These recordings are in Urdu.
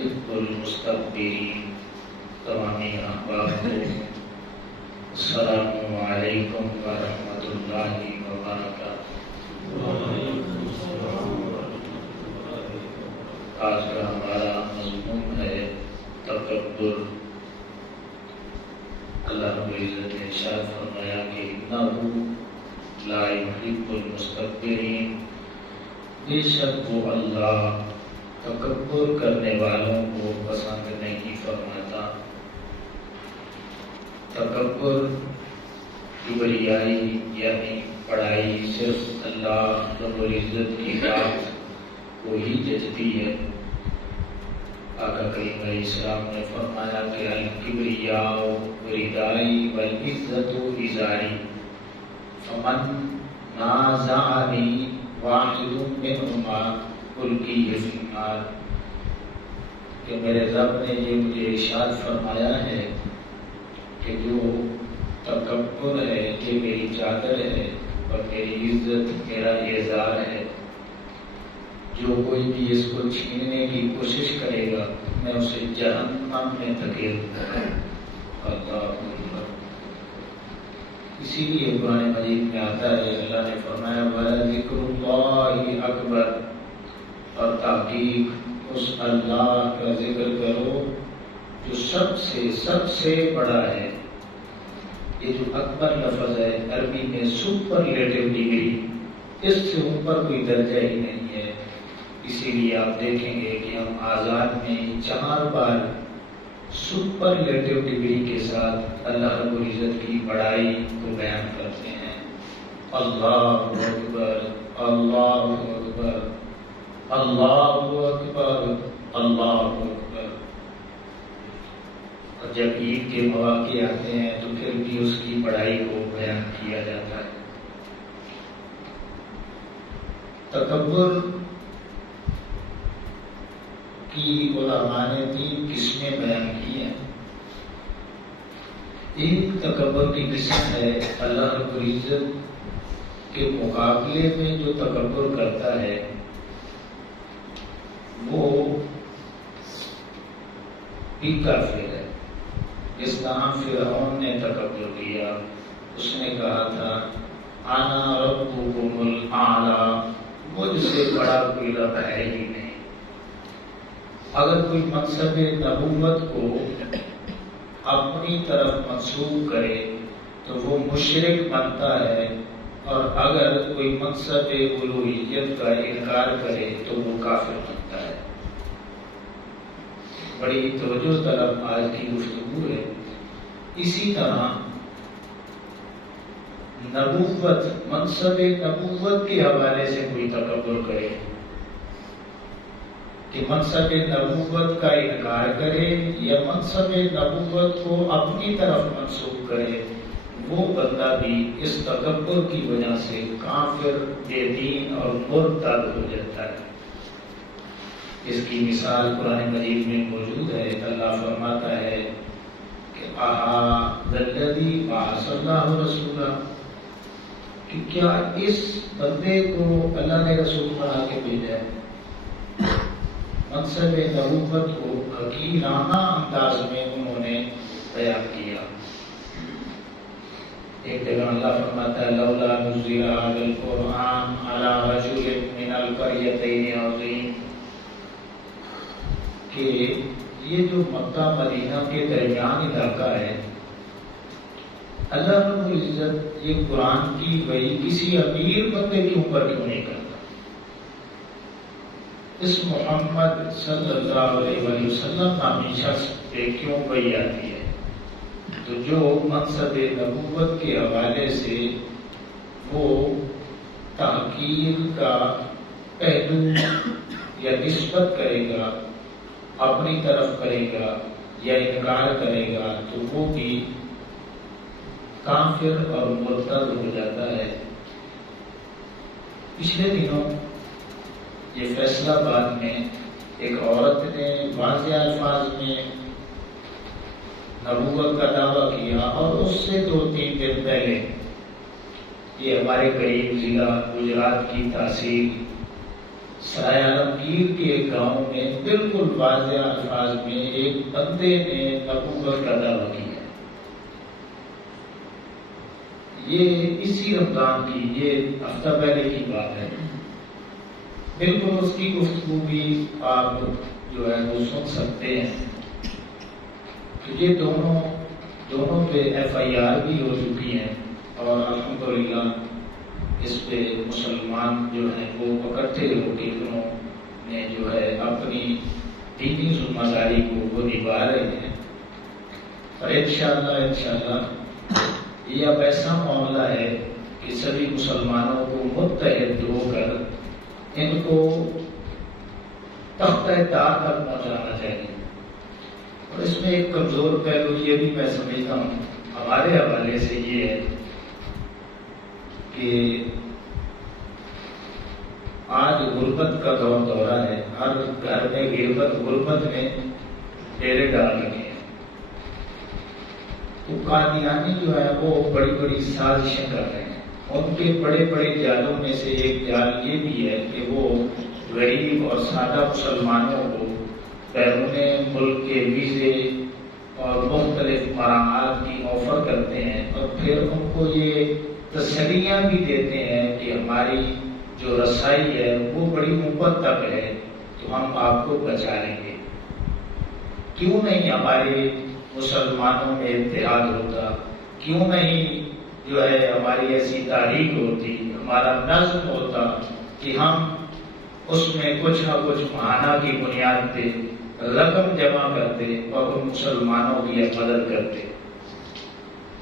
يحب المستكبرين. تمامی احباب کو السلام علیکم ورحمۃ اللہ وبرکاتہ۔ آج کا ہمارا مضمون ہے تکبر۔ اللہ رب العزت نے ارشاد فرمایا کہ انہ لا یحب المستکبرین، بے شک وہ اللہ تکبر کرنے والوں کو پسند نہیں فرماتا۔ تکبر کبریائی یعنی بڑائی صرف اللہ رب العزت کی ذات کو ہی جچتی ہے۔ آقا کریم علیہ السلام نے فرمایا کہ الکبریاء ردائی والعزت ازاری فمن نازعنی واحد منہما القیہ فی النار، کہ میرے رب نے یہ مجھے ارشاد فرمایا ہے کہ جو تکبر ہے یہ میری چادر ہے اور میری عزت میرا اعزار ہے، جو کوئی بھی اس کو چھیننے کی کوشش کرے گا میں اسے جہنم میں دھکیل دوں گا۔ اللہ اکبر۔ اسی لیے قرآن مجید میں آتا ہے، اللہ نے فرمایا وَلَذِكْرُ اللَّهِ أَكْبَرُ، اور تحقیق اس اللہ کا ذکر کرو جو سب سے بڑا ہے۔ یہ جو اکبر لفظ ہے عربی میں سپرلیٹو ڈگری، اس سے اوپر کوئی درجہ ہی نہیں ہے۔ اسی لیے آپ دیکھیں گے کہ ہم آزان میں 4 بار سپرلیٹو ڈگری کے ساتھ اللہ رب العزت کی بڑائی کو بیان کرتے ہیں۔ اللہ اکبر، اللہ اکبر، اللہ اکبر، اللہ اکبر۔ اور جب عید کے مواقع آتے ہیں تو پھر بھی اس کی بڑائی کو بیان کیا جاتا ہے۔ تکبر کی علماء نے 3 قسمیں بیان کی ہیں۔ ایک تکبر کی قسم ہے اللہ رب العزت کے مقابلے میں جو تکبر کرتا ہے وہ بھی کافر ہے۔ جس طرح فرعون نے تکبر کیا، اس نے کہا تھا انا ربکم الاعلی، مجھ سے بڑا کوئی رب ہے ہی نہیں۔ اگر کوئی منصب نبوت کو اپنی طرف منسوب کرے تو وہ مشرک بنتا ہے، اور اگر کوئی منصب الوہیت کا انکار کرے تو وہ کافر بنتا ہے۔ بڑی توجہ طلب آج کی گفتگو ہے۔ اسی طرح نبوت، منصب نبوت کے حوالے سے کوئی تکبر کرے کہ منصب نبوت کا انکار کرے یا منصب نبوت کو اپنی طرف منسوب کرے، وہ بندہ بھی اس تکبر کی وجہ سے کافر، بے دین اور مرتد ہو جاتا ہے۔ اس کی مثال قرآن مجید میں موجود ہے۔ اللہ فرماتا ہے کہ اَهَٰذَا الَّذِي بَعَثَ اللَّهُ رَسُولًا، کہ کیا اس بندے کو اللہ نے رسول بنا کے بھیجا ہے۔ منصب نبوت کو حقیرانہ انداز میں انہوں نے بیان کیا۔ ایک جگہ اللہ فرماتا ہے لولا نزل هذا القرآن على رجل من القريتين عظيم، کہ یہ جو مکہ مدینہ کے درمیان علاقہ ہے، اللہ رب العزت یہ قرآن کی وحی کسی امیر بندے کے اوپر کیوں نہیں کرتا؟ اس محمد صلی اللہ علیہ وآلہ وسلم نامی شخص پہ کیوں وحی آتی ہے؟ تو جو منصب نبوت کے حوالے سے وہ تحقیر کا پہلو یا نسبت کرے گا، اپنی طرف کرے گا یا انکار کرے گا، تو وہ بھی کافر اور مرتد ہو جاتا ہے۔ پچھلے دنوں یہ فیصلہ آباد میں ایک عورت نے واضح الفاظ میں نبوت کا دعویٰ کیا، اور اس سے 2-3 دن پہلے یہ ہمارے قریب ضلع گجرات کی تحصیل سرائے عالمگیر کے ایک گاؤں میں بالکل واضح الفاظ میں ایک بندے نے نبوت کا دعویٰ کیا. یہ اسی رمضان کی، یہ ہفتہ پہلے کی بات ہے. بالکل اس کی گفتگو بھی آپ جو ہے وہ سن سکتے ہیں. یہ دونوں پہ FIR بھی ہو چکی ہیں اور الحمدللہ اس پہ مسلمان جو ہیں وہ اکٹھے ہو کے انہوں نے جو ہے اپنی دینی ذمہ داری کو وہ نبھا رہے ہیں. اور انشاءاللہ یہ اب ایسا معاملہ ہے کہ سبھی مسلمانوں کو متحد ہو کر ان کو تختہ دار تک پہنچانا چاہیے. اور اس میں ایک کمزور پہلو یہ بھی میں سمجھتا ہوں ہمارے حوالے سے یہ ہے کہ آج غربت کا دورہ ہے. ہر گھر میں غربت میں ڈیرے ڈال رکھے ہیں. تو قادیانی جو ہے وہ بڑی بڑی سازشیں کر رہے ہیں. ان کے بڑے بڑے جالوں میں سے ایک جال یہ بھی ہے کہ وہ غریب اور سادہ مسلمانوں کو بیرون ملک کے ویزے اور مختلف مراحات کی آفر کرتے ہیں اور پھر ان کو یہ تسلیاں بھی دیتے ہیں کہ ہماری جو رسائی ہے وہ بڑی مدت تک ہے تو ہم آپ کو بچا لیں گے. کیوں نہیں ہمارے مسلمانوں میں اتحاد ہوتا؟ کیوں نہیں جو ہے ہماری ایسی تاریخ ہوتی، ہمارا نظم ہوتا کہ ہم اس میں کچھ نہ کچھ ماہانہ کی بنیاد پہ رقم جمع کرتے اور ان مسلمانوں کی مدد کرتے.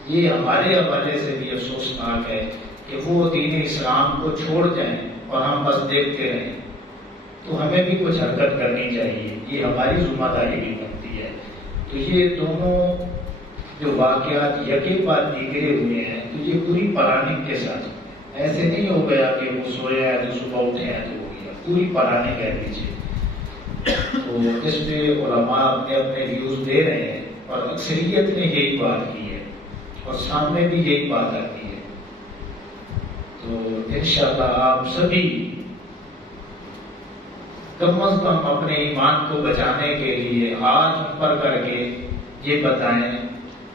یہ ہمارے حوالے سے بھی افسوسناک ہے کہ وہ دین اسلام کو چھوڑ جائیں اور ہم بس دیکھتے رہیں. تو ہمیں بھی کچھ حرکت کرنی چاہیے، یہ ہماری ذمہ داری بھی بنتی ہے. تو یہ دونوں جو واقعات یکے بعد دیگرے ہوئے ہیں تو یہ پوری پلاننگ کے ساتھ ایسے نہیں ہو گیا کہ وہ سویا ہے تو صبح اٹھے ہیں تو ہو گیا. پوری پلاننگ ہے پیچھے. تو اس پہ علماء اپنے اپنے ویوز دے رہے ہیں اور اکثریت نے یہی بات کی ہے اور سامنے بھی یہی بات آتی ہے. تو انشاءاللہ آپ سبھی کم از کم اپنے ایمان کو بچانے کے لیے ہاتھ اوپر کر کے یہ بتائیں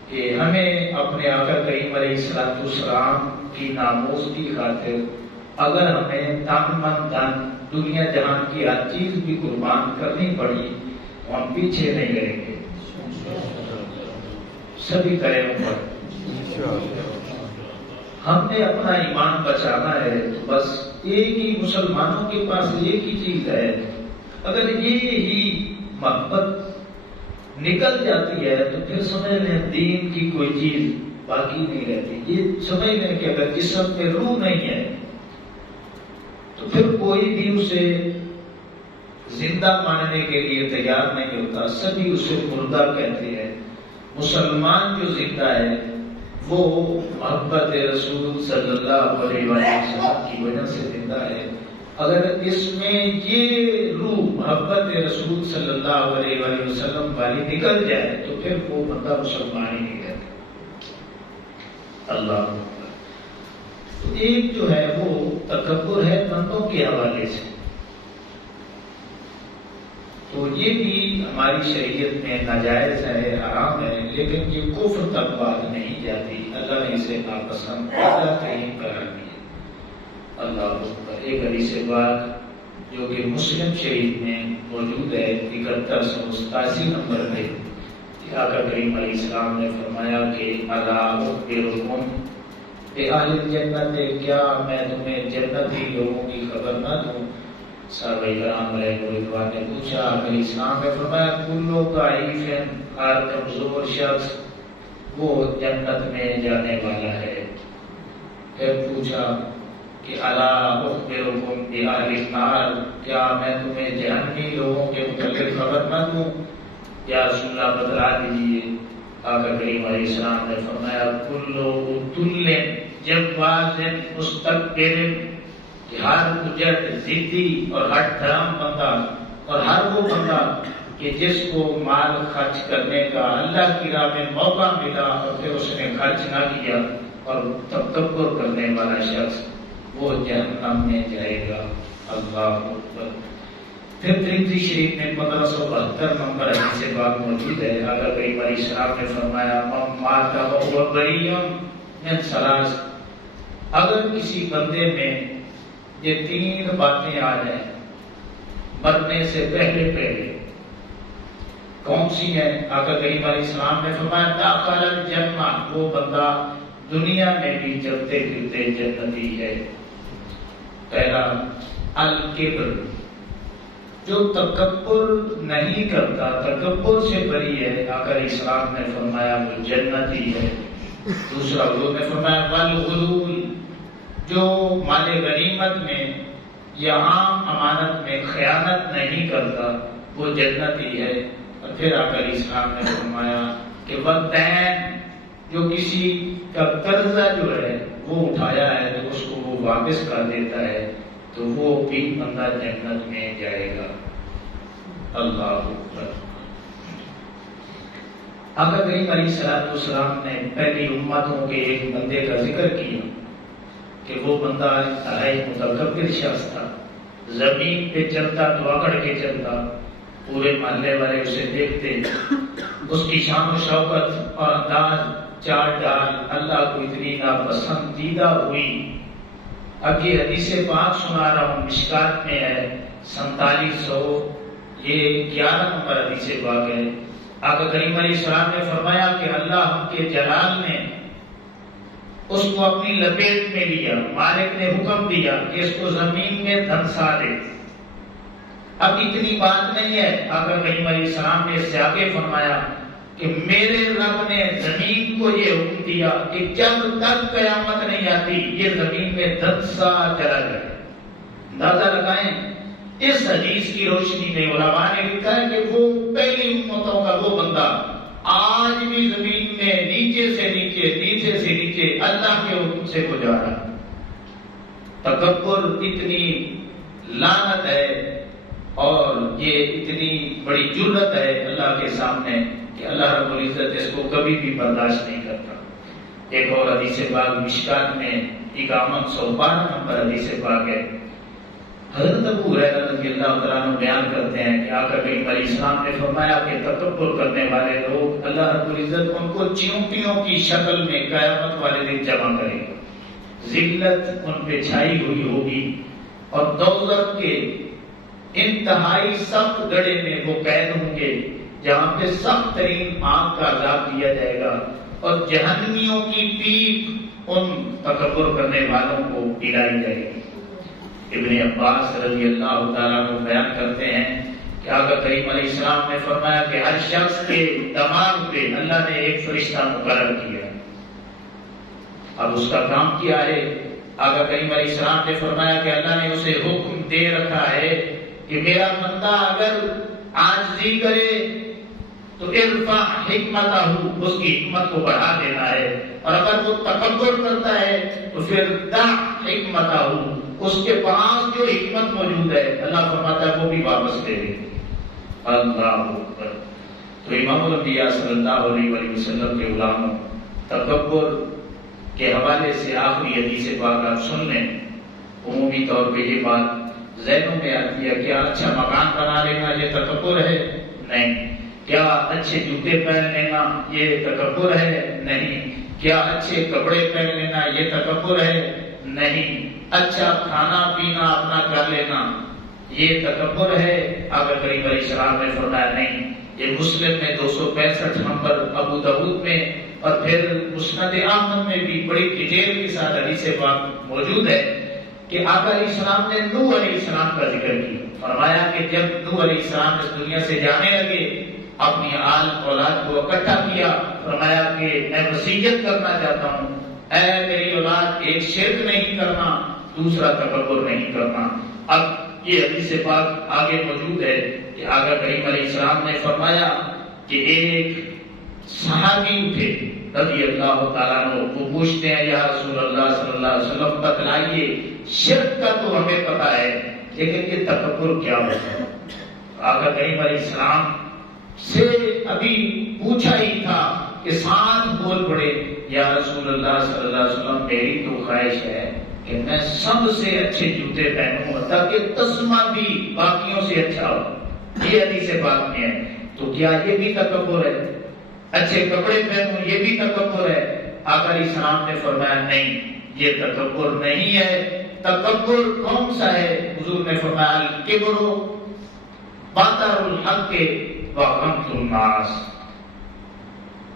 کہ ہمیں اپنے آقا کریم علیہ السلام کی ناموز کی خاطر اگر ہمیں تن من دھن دنیا جہان کی ہر چیز بھی قربان کرنی پڑی تو ہم پیچھے نہیں رہیں گے. سبھی کریں اوپر. ہم نے اپنا ایمان بچانا ہے تو بس ایک ہی مسلمانوں کے پاس ایک ہی چیز ہے. اگر یہ ہی محبت نکل جاتی ہے تو پھر سمجھ لیں دین کی کوئی چیز باقی نہیں رہتی. یہ سمجھ لیں کہ اگر جسم میں روح نہیں ہے تو پھر کوئی بھی اسے زندہ ماننے کے لیے تیار نہیں ہوتا. سبھی اسے مردہ کہتے ہیں. مسلمان جو زندہ ہے وہ محبت رسول صلی اللہ علیہ وسلم کی وجہ سے زندہ ہے. اگر اس میں یہ روح محبت رسول صلی اللہ علیہ وسلم والی نکل جائے تو پھر وہ بندہ مسلمان ہی نہیں رہتا. اللہ اکبر. تو ایک جو ہے وہ تکبر ہے بندوں کے حوالے سے. تو یہ بھی ہماری شریعت میں ناجائز ہے، حرام ہے، لیکن یہ کفر تک بات نہیں جاتی. اللہ نے اسے ناپسند کہیں قرار دیا. اللہ اکبر. ایک حدیث پاک جو کہ مسلم شریف میں موجود ہے 7187 نمبر پہ آقا کریم علیہ السلام نے فرمایا کہ الا اخبرکم بأہل الجنت، کیا میں تمہیں جنتی لوگوں کی خبر نہ دوں؟ صحابہ کرام علیہ رضوان نے پوچھا. علیہ السلام نے فرمایا کلو ضعیف، ہر کمزور شخص وہ جنت میں جانے والا ہے. پھر پوچھا کہ الا اخبرکم بأہل النار، کیا میں تمہیں جہنمی لوگوں کے متعلق خبر نہ دوں؟ یا رسول اللہ بتلا دیجیے. آقا کریم علیہ السلام نے فرمایا کلو عتل جواز مستکبر، کہ ہر اجڑ ضدی اور ہٹ دھرم بندہ اور ہر وہ بندہ کہ جس کو مال خرچ کرنے کا اللہ کی راہ میں موقع ملا اور پھر اس نے خرچ نہ کیا اور تکبر کرنے والا شخص وہ جہنم میں جائے گا. اللہ اکبر۔ پھر ترمذی شریف میں 1572 نمبر حدیث پاک موجود ہے، آقا کریم علیہ السلام نے فرمایا من مات وهو بریء من ثلاث، اگر کسی بندے میں یہ تین باتیں آ جائیں مرنے سے پہلے پہلے، کون سی ہیں؟ آقا کریم علیہ السلام نے فرمایا داخل الجنہ، وہ بندہ دنیا میں بھی چلتے پھرتے جنتی ہے۔ پہلا الکبر، جو تکبر نہیں کرتا، تکبر سے بری ہے، آقا علیہ السلام نے فرمایا وہ جنتی ہے۔ دوسرا حضور نے فرمایا والغلول، جو مال غنیمت میں یا عام امانت میں خیانت نہیں کرتا وہ جنتی ہے۔ اور پھر آقا علیہ السلام نے فرمایا کہ والدین، جو کسی کا قرضہ جو ہے وہ اٹھایا ہے تو اس کو وہ واپس کر دیتا ہے تو وہ بھی بندہ جنت میں جائے گا۔ اللہ اکبر۔ آقا کریم علیہ السلام نے پہلی امتوں کے ایک بندے کا ذکر کیا کہ وہ بندہ انتہائی متکبر شخص تھا، زمین پہ چلتا تو اکڑ کے چلتا، پورے محلے والے اسے دیکھتے، اس کی شان و شوکت اور انداز چال ڈال اللہ کو اتنی ناپسندیدہ ہوئی۔ اب یہ حدیث پاک سنا رہا ہوں، مشکات میں ہے 4700، یہ 11 نمبر حدیث پاک ہے۔ آقا کریم علیہ السلام نے فرمایا کہ اللہ ہم کے جلال نے اس کو اپنی لپیٹ میں لیا، مالک نے حکم دیا کہ اس کو زمین میں دھنسا دے۔ اب اتنی بات نہیں ہے، آقا کریم علیہ السلام نے اس سے آگے فرمایا کہ میرے رب نے زمین کو یہ حکم دیا کہ جب تک قیامت نہیں آتی یہ زمین میں دھنسا چلا جائے۔ اندازہ لگائیں، اس حدیث کی روشنی میں علماء نے لکھا ہے کہ وہ پہلی امتوں کا وہ بندہ آج بھی زمین میں نیچے سے نیچے، نیچے سے نیچے اللہ کے حکم سے گزارا۔ تکبر اتنی لعنت ہے اور یہ اتنی بڑی جرت ہے اللہ کے سامنے کہ اللہ رب العزت اس کو کبھی بھی برداشت نہیں کرتا۔ ایک اور حدیث پاک مشکات میں 5112 نمبر حدیث پاک ہے، حضرت ابو ہریرہ رضی اللہ تعالیٰ عنہ بیان کرتے ہیں کہ آقا کریم علیہ السلام نے فرمایا کہ تکبر کرنے والے لوگ اللہ رب العزت ان کو چیونٹیوں کی شکل میں قیامت والے دن جمع کرے گا، ذلت ان پہ چھائی ہوئی ہوگی اور دوزخ کے انتہائی سخت گڑھے میں وہ قید ہوں گے جہاں پہ سخت ترین آگ کا عذاب دیا جائے گا اور جہنمیوں کی پیٹھ ان تکبر کرنے والوں کو پلائی جائے گی۔ ابن عباس رضی اللہ تعالیٰ عنہ بیان کرتے ہیں کہ آقا کریم علیہ السلام نے فرمایا کہ ہر شخص کے دماغ پہ اللہ نے ایک فرشتہ مقرر کیا، اب اس کا کام کیا ہے؟ آقا کریم علیہ السلام نے فرمایا کہ اللہ نے اسے حکم دے رکھا ہے کہ میرا بندہ اگر عاجزی کرے تو ارفع حکمتہ، اس کی حکمت کو بڑھا دینا ہے، اور اگر وہ تکبر کرتا ہے تو پھر دع حکمتہ، اس کے پاس جو حکمت موجود ہے اللہ فرماتا ہے وہ بھی واپس دے دے۔ اللہ اکبر۔ تو امام الانبیاء صلی اللہ علیہ وسلم کے غلاموں، تکبر کے حوالے سے آخری حدیث پاک آپ سن لیں۔ عمومی طور پہ یہ بات ذہنوں میں آتی ہے، کیا اچھا مکان بنا لینا یہ تکبر ہے؟ نہیں۔ کیا اچھے جوتے پہن لینا یہ تکبر ہے؟ نہیں۔ کیا اچھے کپڑے پہن لینا یہ تکبر ہے؟ نہیں۔ اچھا کھانا پینا اپنا کر لینا یہ تکبر ہے؟ آقا کریم علیہ السلام نے فرمایا نہیں۔ یہ مسلم میں 265 نمبر، ابو داؤد میں اور پھر مسند احمد میں بھی بڑی ڈیٹیل کے ساتھ حدیث پاک موجود ہے کہ آقا علیہ السلام نے نوح علیہ السلام کا ذکر کیا، فرمایا کہ جب نوح علیہ السلام اس دنیا سے جانے لگے اپنی آل اولاد کو اکٹھا کیا، فرمایا کہ میں وصیت کرنا چاہتا ہوں، اے میری اولاد، ایک شرک نہیں کرنا، دوسرا تکبر نہیں کرنا۔ اب یہ حدیث پاک آگے موجود ہے کہ آقا کریم علیہ السلام نے فرمایا کہ ایک صحابی اٹھے رضی اللہ تعالیٰ عنہ، وہ پوچھتے ہیں یا رسول اللہ صلی اللہ علیہ وسلم بتلائیے، شرک کا تو ہمیں پتہ ہے لیکن یہ تکبر کیا ہوتا ہے؟ آقا کریم علیہ السلام سے ابھی پوچھا ہی تھا کہ ساتھ بول پڑے یا رسول اللہ صلی اللہ علیہ وسلم میری تو خواہش ہے کہ میں سب سے اچھے جوتے پہنوں تاکہ تسمہ بھی باقیوں سے اچھا ہو۔ یہ حدیث پاک میں ہے۔ تو کیا یہ بھی تکبر ہے؟ اچھے کپڑے پہنوں یہ بھی تکبر ہے؟ آقا علیہ السلام نے فرمایا نہیں، یہ تکبر نہیں ہے۔ تکبر کون سا ہے؟ حضور نے فرمایا الکبر بطر الحق وغمط الناس۔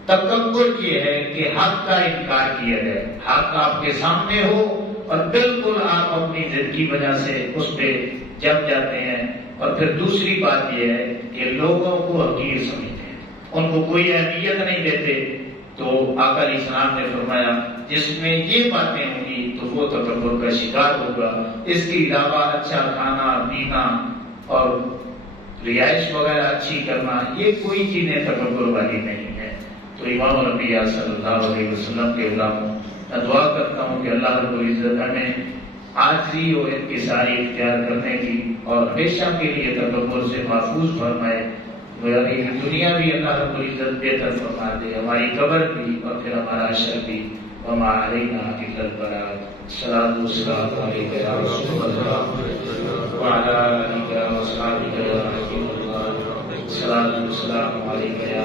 تکبر یہ ہے کہ حق کا انکار کیا جائے، حق آپ کے سامنے ہو اور بالکل آپ اپنی ضد کی وجہ سے اس پہ جم جاتے ہیں۔ اور پھر دوسری بات یہ ہے کہ لوگوں کو حقیر سمجھتے ہیں، ان کو کوئی اہمیت نہیں دیتے۔ تو آقا علیہ السلام نے فرمایا جس میں یہ باتیں ہوں گی تو وہ تکبر کا شکار ہوگا۔ اس کے علاوہ اچھا کھانا پینا اور رہائش وغیرہ اچھی کرنا یہ کوئی چیزیں تکبر والی نہیں ہے۔ تو امام الانبیاء صلی اللہ علیہ وسلم کے غلاموں میں دعا کرتا ہوں کہ اللہ رب العزت ہمیں عاجزی اور انکساری اختیار کرنے کی اور ہمیشہ کے لیے تکبر سے محفوظ فرمائے۔ ہماری دنیا بھی اللہ رب العزت بہتر فرما دے، ہماری قبر بھی اور پھر ہمارا حشر بھی۔ وما علینا الا البلاغ۔ الصلاۃ والسلام علیک یا رسول اللہ وعلی آلک وصحبہ یا حبیب اللہ۔ الصلاۃ والسلام علیک یا